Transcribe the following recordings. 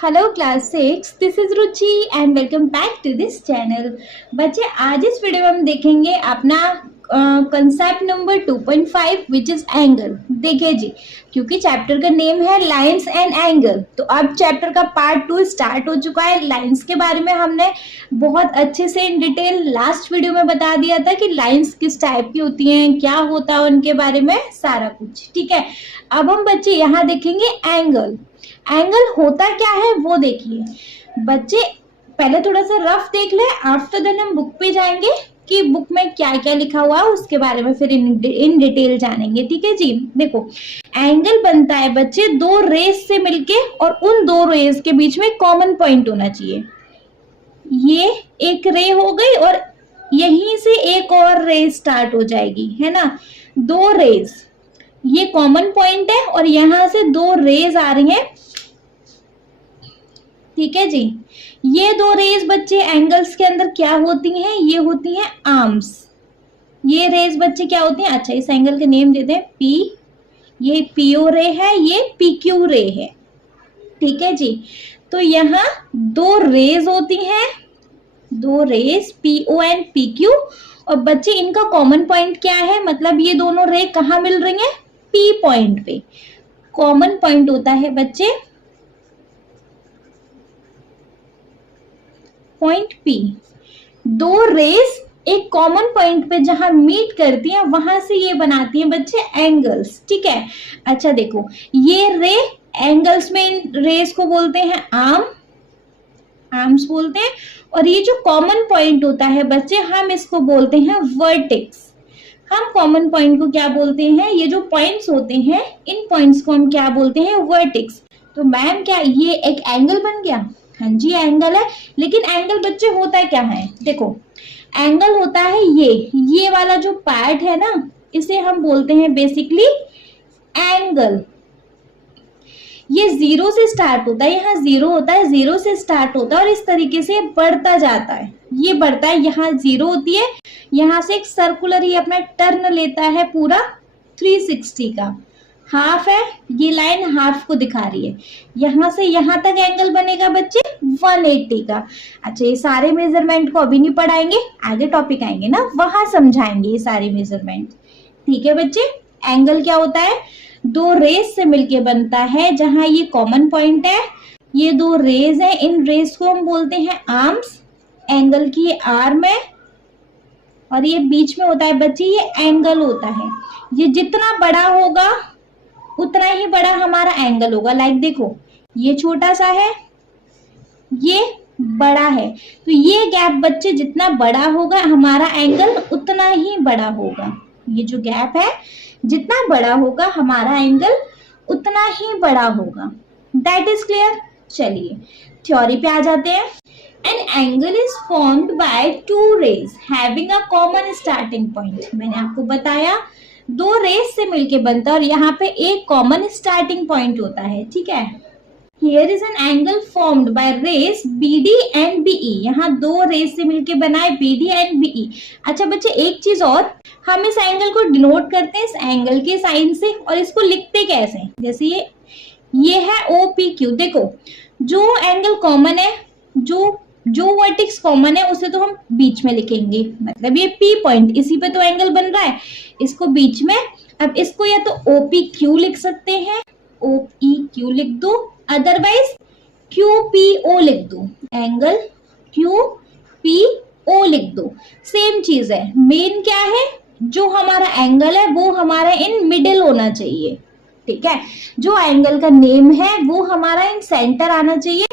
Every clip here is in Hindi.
Hello class 6, this is Ruchi and welcome back to this channel. बच्चे आज इस वीडियो में हम देखेंगे अपना concept number 2.5 which is angle. देखिए जी, क्योंकि चैप्टर का नेम है लाइंस एंड एंगल, तो अब चैप्टर का पार्ट 2 स्टार्ट हो चुका है। लाइंस के बारे में हमने बहुत अच्छे से इन डिटेल लास्ट वीडियो में बता दिया था कि लाइंस किस टाइप की होती हैं, क्या होता है उनके बारे में सारा कुछ। ठीक है, अब हम बच्चे यहाँ देखेंगे एंगल। एंगल होता क्या है वो देखिए बच्चे, पहले थोड़ा सा रफ देख ले, आफ्टर देन हम बुक पे जाएंगे कि बुक में क्या क्या लिखा हुआ है उसके बारे में फिर इन डिटेल जानेंगे। ठीक है जी, देखो एंगल बनता है बच्चे दो रेस से मिलके, और उन दो रेस के बीच में कॉमन पॉइंट होना चाहिए। ये एक रे हो गई और यहीं से एक और रे स्टार्ट हो जाएगी, है ना। दो रेस, ये कॉमन पॉइंट है और यहां से दो रेज आ रही हैं। ठीक है जी, ये दो रेज बच्चे एंगल्स के अंदर क्या होती हैं, ये होती हैं आर्म्स। ये रेज बच्चे क्या होती हैं, अच्छा इस एंगल के नेम देते हैं पी, ये पीओ रे है, ये पीक्यू रे है। ठीक है जी, तो यहाँ दो रेज होती हैं, दो रेज पीओ एंड पीक्यू, और बच्चे इनका कॉमन पॉइंट क्या है, मतलब ये दोनों रे कहाँ मिल रही हैं, पी पॉइंट पे। कॉमन पॉइंट होता है बच्चे पॉइंट पी। दो रेस एक कॉमन पॉइंट पे जहां मीट करती हैं वहां से ये बनाती हैं बच्चे एंगल्स। ठीक है, अच्छा देखो ये रे एंगल्स में इन रेस को बोलते हैं आर्म्स बोलते हैं, और ये जो कॉमन पॉइंट होता है बच्चे हम इसको बोलते हैं वर्टेक्स। हम कॉमन पॉइंट को क्या बोलते हैं, ये जो पॉइंट्स होते हैं इन पॉइंट्स को हम क्या बोलते हैं, वर्टेक्स। तो मैम क्या ये एक एंगल बन गया, हाँ जी एंगल है। लेकिन एंगल बच्चे होता क्या है, देखो एंगल होता है ये वाला जो पार्ट है ना, इसे हम बोलते हैं बेसिकली एंगल। ये जीरो से स्टार्ट होता है, यहाँ जीरो होता है, जीरो से स्टार्ट होता है और इस तरीके से बढ़ता जाता है। ये बढ़ता है, यहाँ जीरो होती है, यहाँ से एक सर्कुलर ही अपना टर्न लेता है पूरा 360 का। हाफ है, ये लाइन हाफ को दिखा रही है। यहाँ से यहाँ तक एंगल बनेगा बच्चे 180 का। अच्छा ये सारे मेजरमेंट को अभी नहीं पढ़ाएंगे, आगे टॉपिक आएंगे ना वहां समझाएंगे ये सारे मेजरमेंट। ठीक है बच्चे, एंगल क्या होता है, दो रेस से मिलके बनता है जहां ये कॉमन पॉइंट है। ये दो रेस है, इन रेस को हम बोलते हैं आर्म्स। एंगल की ये आर्म है और ये बीच में होता है बच्चे ये एंगल होता है। ये जितना बड़ा होगा उतना ही बड़ा हमारा एंगल होगा। लाइक देखो ये छोटा सा है, ये बड़ा है, तो ये गैप बच्चे जितना बड़ा होगा हमारा एंगल उतना ही बड़ा होगा। ये जो गैप है जितना बड़ा होगा हमारा एंगल उतना ही बड़ा होगा। That is clear. चलिए थ्योरी पे आ जाते हैं। An angle is formed by two rays having a common starting point. मैंने आपको बताया दो रेस से मिलके बनता है और यहाँ पे एक कॉमन स्टार्टिंग पॉइंट होता है। ठीक है, Here is an angle formed by rays BD and BE। यहाँ दो रेस से मिलके बना है BD and BE। अच्छा बच्चे एक चीज और, हम इस एंगल को डिनोट करते हैं इस एंगल के साइन से, और इसको लिखते कैसे, जैसे ये है OPQ। देखो जो एंगल कॉमन है, जो वर्टेक्स कॉमन है उसे तो हम बीच में लिखेंगे, मतलब ये P पॉइंट इसी पे तो एंगल बन रहा है, इसको बीच में। अब इसको या तो OPQ लिख सकते हैं, OEQ लिख दो, अदरवाइज QPO लिख दो, एंगल QPO लिख दो। सेम चीज है, मेन क्या है, जो हमारा एंगल है वो हमारा इन मिडिल होना चाहिए। ठीक है, जो एंगल का नेम है वो हमारा इन सेंटर आना चाहिए।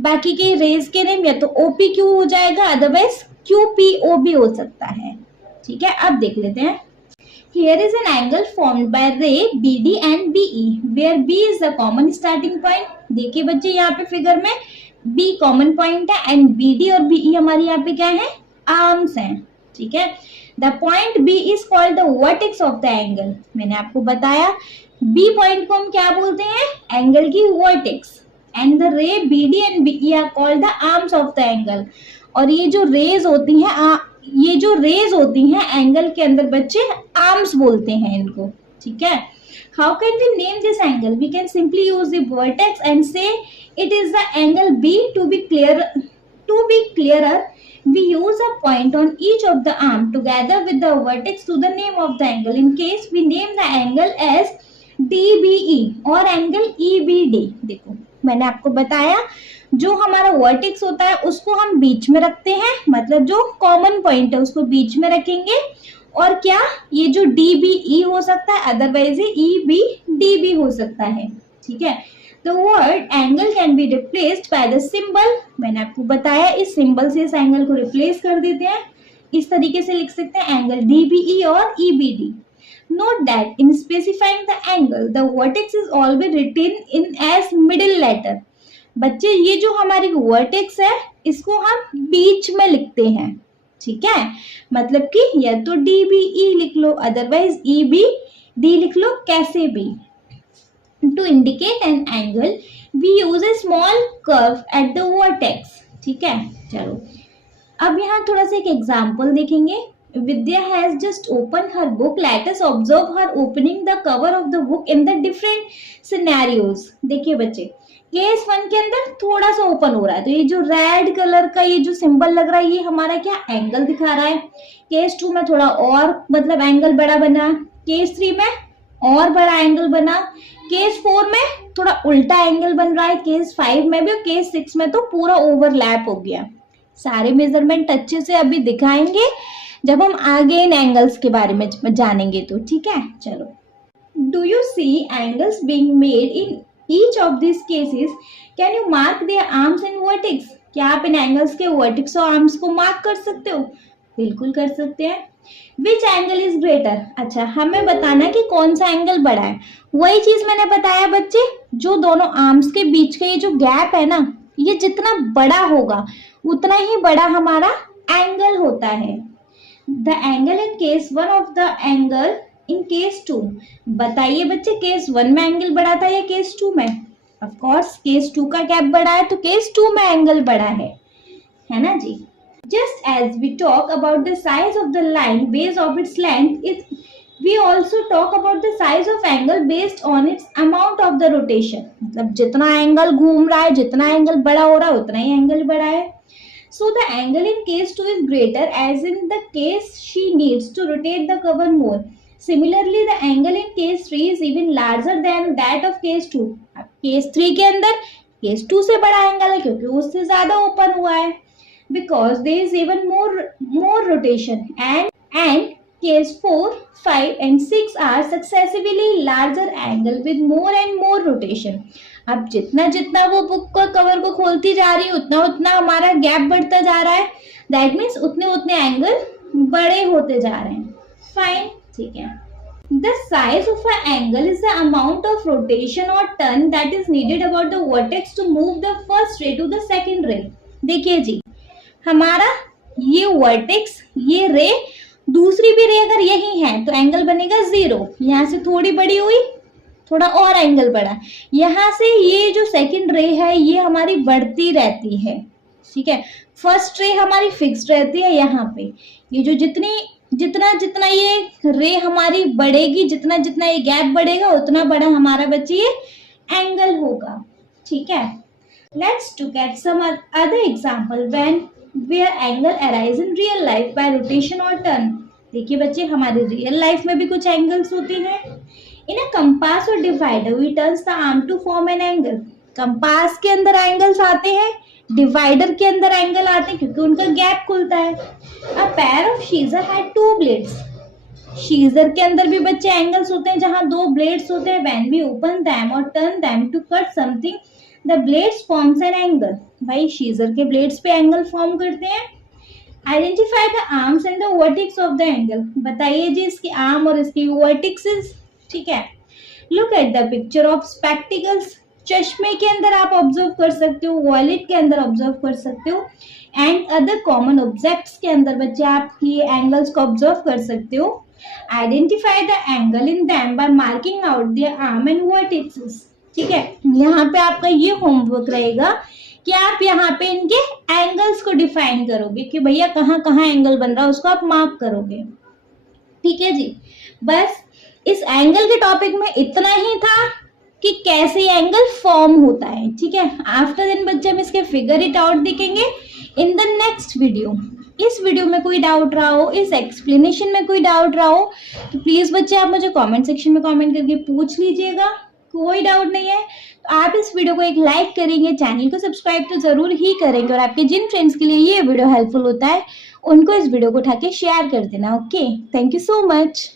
बाकी के रेज के नेम या तो OPQ हो जाएगा, अदरवाइज QPO भी हो सकता है। ठीक है, अब देख लेते हैं। Here is an angle formed by ray BD and BE, where B is the common starting point। देखिए बच्चे यहाँ पे फिगर में B कॉमन पॉइंट है एंड BD और BE हमारी यहाँ पे क्या है, आर्म्स हैं। ठीक है, the point B is called the vertex of the angle। मैंने आपको बताया B पॉइंट को हम क्या बोलते हैं, एंगल की वर्टेक्स, एंड द रे BD and BE are called the arms of the angle। और ये जो रेज होती हैं, एंगल के अंदर बच्चे आर्म्स बोलते हैं इनको। ठीक है, How can we name this angle? We can simply use the vertex and say it is the angle B. To be clearer, we use a point on each of the arm together with the vertex to the name of the angle. In case we name the angle as DBE और angle EBD. देखो मैंने आपको बताया जो हमारा वर्टेक्स होता है उसको हम बीच में रखते हैं, मतलब जो कॉमन पॉइंट है उसको बीच में रखेंगे, और क्या ये जो DBE हो सकता है, अदरवाइज ये EBD भी हो सकता है, ठीक है। The word angle can be replaced by the symbol. मैंने आपको बताया इस सिंबल से इस एंगल को रिप्लेस कर देते हैं, इस तरीके से लिख सकते हैं एंगल DBE और EBD. Note that in specifying the angle, the vertex is always written in as middle letter. बच्चे ये जो हमारी वर्टेक्स है इसको हम बीच में लिखते हैं, ठीक है, मतलब कि या तो DBE लिख लो अदरवाइज EBD लिख लो, कैसे भी। To indicate an angle, we use a small curve at the vertex, ठीक है। चलो अब यहाँ थोड़ा सा एक एग्जाम्पल देखेंगे। Vidya has just opened her book. Let us observe her opening the cover of the book in the different scenarios. देखिए बच्चे केस 1 के अंदर थोड़ा सा ओपन हो रहा है, तो ये जो रेड कलर का ये जो सिंबल लग रहा है ये हमारा क्या एंगल दिखा रहा है। केस 2 में थोड़ा और मतलब एंगल बड़ा बना, केस 3 में और बड़ा एंगल बना, केस 4 में थोड़ा उल्टा एंगल बन रहा है, केस 5 में भी, और केस 6 में तो पूरा ओवरलैप हो गया। सारे मेजरमेंट अच्छे से अभी दिखाएंगे जब हम आगे इन एंगल्स के बारे में जानेंगे तो, ठीक है। चलो, do you see angles being made in each of this cases? Can you mark their arms and vertex? क्या आप इन एंगल्स के वर्टेक्स और आर्म्स को मार्क कर सकते हो? बिल्कुल कर सकते हैं। Which angle is greater? अच्छा, हमें बताना कि कौन सा एंगल बड़ा है। वही चीज मैंने बताया बच्चे, जो दोनों आर्म्स के बीच का ये जो गैप है ना, ये जितना बड़ा होगा उतना ही बड़ा हमारा एंगल होता है। The angle in case 1 of the angle in case 2. बताइए बच्चे केस 1 में एंगल बड़ा था या केस 2 में? ऑफ कोर्स केस 2 का गैप बड़ा है तो केस 2 में एंगल बड़ा है ना जी। Just as we talk about the size of the line based on its length, we also talk about the size of angle based on its amount of the rotation. मतलब जितना एंगल घूम रहा है, जितना एंगल बड़ा हो रहा है उतना ही एंगल बड़ा है। So the angle in case 2 is greater, as in the case she needs to rotate the cover more. Similarly, the angle in case 3 is even larger than that of case 2. अब case 3 के अंदर case 2 से बड़ा एंगल है क्योंकि उससे ज्यादा ओपन हुआ है, because there is even more rotation, and case 4, 5 and 6 are successively larger angle with more and more rotation. अब जितना जितना वो बुक का कवर को खोलती जा रही है उतना उतना हमारा गैप बढ़ता जा रहा है, दैट मीन्स उतने उतने एंगल बड़े होते जा रहे हैं। फाइन, ठीक है। The size of a angle is the amount of rotation और turn that is needed about the vertex to move the first ray to the second ray. देखिए जी, हमारा ये वर्टेक्स, ये रे, दूसरी भी रे अगर यही है तो एंगल बनेगा 0। यहाँ से थोड़ी बड़ी हुई, थोड़ा और एंगल बढ़ा, यहाँ से ये जो सेकंड रे है ये हमारी बढ़ती रहती है, ठीक है। फर्स्ट रे हमारी फिक्स्ड रहती है यहाँ पे। ये जो जितना ये रे हमारी बढ़ेगी, जितना जितना ये गैप बढ़ेगा उतना बड़ा हमारा बच्चे ये एंगल होगा, ठीक है। Let's to get some other example when where angle arise in real life by rotation और टर्न। देखिए बच्चे, हमारे रियल लाइफ में भी कुछ एंगल्स होते हैं। In a compass or divider, we turn the arm to form an angle. Compass के अंदर एंगल्स आते हैं, डिवाइडर के अंदर एंगल आते हैं क्योंकि उनका गैप खुलता है। A pair of scissors had 2 blades. शीजर के अंदर भी बच्चे एंगल्स होते हैं जहां 2 ब्लेड्स होते हैं। When we open them or turn them to cut something, the blades forms an angle. भाई शीजर के ब्लेड्स पे एंगल फॉर्म करते हैं। Identify the arms and the vertex of the angle. बताइए जी इसकी आर्म और इसकी वर्टेक्सेस, ठीक है। Look at the picture of spectacles. चश्मे के अंदर आप ऑब्जर्व कर सकते हो, वॉलेट के अंदर ऑब्जर्व कर सकते हो, एंड अदर कॉमन ऑब्जेक्ट्स के अंदर बच्चे आप ये एंगल्स को ऑब्जर्व कर सकते हो। Identify the angle in them by marking out their arm and vertexes, ठीक है। यहाँ पे आपका ये होमवर्क रहेगा कि आप यहाँ पे इनके एंगल्स को डिफाइन करोगे कि भैया कहाँ कहाँ एंगल बन रहा है, उसको आप मार्क करोगे, ठीक है जी। बस इस एंगल के टॉपिक में इतना ही था कि कैसे एंगल फॉर्म होता है, ठीक है। आफ्टर दिन बच्चे हम इसके फिगर इट आउट देखेंगे इन द नेक्स्ट वीडियो। इस वीडियो में कोई डाउट रहा हो, इस एक्सप्लेनेशन में कोई डाउट रहा हो, तो प्लीज बच्चे आप मुझे कमेंट सेक्शन में कमेंट करके पूछ लीजिएगा। कोई डाउट नहीं है तो आप इस वीडियो को एक लाइक करेंगे, चैनल को सब्सक्राइब तो जरूर ही करेंगे, और आपके जिन फ्रेंड्स के लिए ये वीडियो हेल्पफुल होता है उनको इस वीडियो को उठा के शेयर कर देना। Okay, thank you so much.